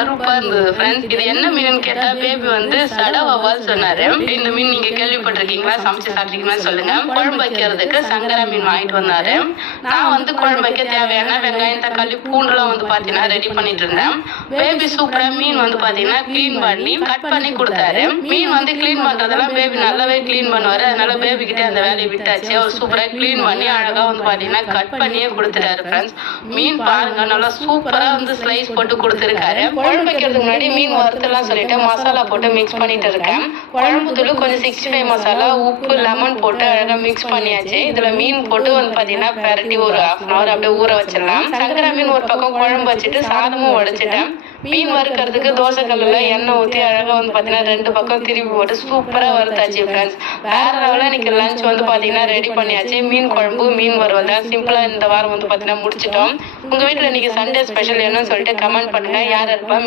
சூப்பரா இருந்தது ஃப்ரெண்ட்ஸ். இது என்ன மீன் கேட்டா பேபி வந்து சட வவ்வால் சொன்னாரு. இந்த மீன் நீங்க கேள்விப்பட்டிருக்கீங்களா? சமைச்சு சாப்பிட்டீங்கன்னு சொல்லுங்க. குழம்பு வைக்கிறதுக்கு சங்கரா மீன் வாங்கிட்டு வந்தாரு. நான் வந்து குழம்பு வைக்க தேவையான வெங்காயம், தக்காளி, பூண்டுலாம் வந்து பாத்தீங்கன்னா ரெடி பண்ணிட்டு இருந்தேன். பேபி சூப்பரா மீன் வந்து பாத்தீங்கன்னா கிளீன் பண்ணி கட் பண்ணி கொடுத்தாரு. மீன் வந்து கிளீன் பண்றதெல்லாம் பேபி நல்லாவே கிளீன் பண்ணுவாரு. அதனால பேபி கிட்டே அந்த வேலையை விட்டாச்சு. அவர் சூப்பரா கிளீன் பண்ணி அழகா வந்து பாத்தீங்கன்னா கட் பண்ணியே கொடுத்துட்டாரு ஃப்ரெண்ட்ஸ். மீன் பாருங்க நல்லா சூப்பரா வந்து ஸ்லைஸ் போட்டு கொடுத்துருக்காரு. குழம்பு வைக்கிறதுக்கு முன்னாடி மீன் வறுத்தலாம் சொல்லிட்டு மசாலா போட்டு மிக்ஸ் பண்ணிட்டு இருக்கேன். குழம்பு தூள் கொஞ்சம் 65 மசாலா, உப்பு, லெமன் போட்டு அழகா மிக்ஸ் பண்ணியாச்சு. இதுல மீன் போட்டு வந்து பாத்தீங்கன்னா பரட்டி ஒரு 1/2 hour அப்படியே ஊற வச்சிடலாம். சங்கரா மீன் ஒரு பக்கம் குழம்பு வச்சுட்டு சாதமும் உடைச்சிட்டேன். மீன் வறுக்கிறதுக்கு தோசை கல்லுல எண்ணெய் ஊற்றி அழகா வந்து பாத்தீங்கன்னா 2 பக்கம் திருப்பி போட்டு சூப்பரா வறுத்தாச்சு ஃப்ரெண்ட்ஸ். வேற லெவலில் இன்னைக்கு லஞ்ச் வந்து பாத்தீங்கன்னா ரெடி பண்ணியாச்சு. மீன் குழம்பு, மீன் வறுவல் தான் சிம்பிளா இந்த வாரம் வந்து பாத்தீங்கன்னா முடிச்சிட்டோம். உங்க வீட்டுல இன்னைக்கு சண்டே ஸ்பெஷல் என்னன்னு சொல்லிட்டு கமெண்ட் பண்ணுங்க. யார் இருப்பா